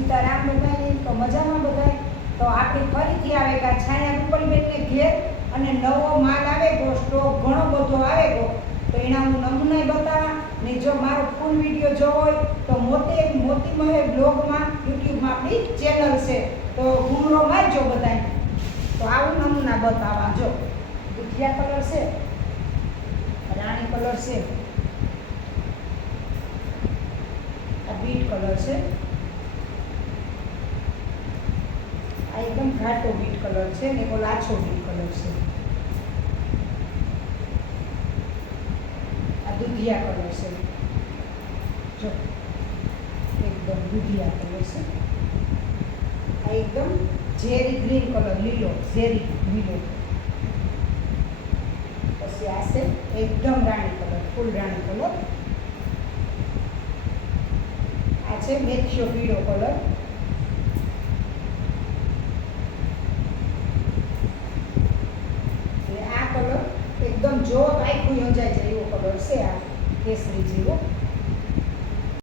સીતારામ બધાને તો મજામાં બધાય. તો આપણે ફરીથી આવે કે છાયા રૂપલબેનને ઘેર અને નવો માલ આવે ગો સ્ટોક ઘણો બધો આવે ગો તો એના હું નમૂના બતાવવા ને જો મારો ફૂલ વીડિયો જોવો હોય તો મોતી મોતી મહે બ્લોગમાં, યુટ્યુબમાં આપણી ચેનલ છે. તો ઘૂમરો મારજો બધા તો આવું નમૂના બતાવવા જો. ગુઠિયા કલર છે. રાણી કલર છે. આ બીટ કલર છે આ એકદમ ઘાટો બીટ કલર છે ને ઓલો લાછો બીટ કલર છે. આ દુધિયા કલર છે. જો, એકદમ દુધિયા કલર છે. આ એકદમ ઝેરી ગ્રીન કલર લીલો, ઝેરી, લીલો. પછી આ છે એકદમ રાણી કલર ફૂલ રાણી કલર આ છે મેથિયો પીળો કલર એટલે આ કલર એકદમ જો આખું યોજાય જાય એવો કલર છે આ કેસરી જેવો.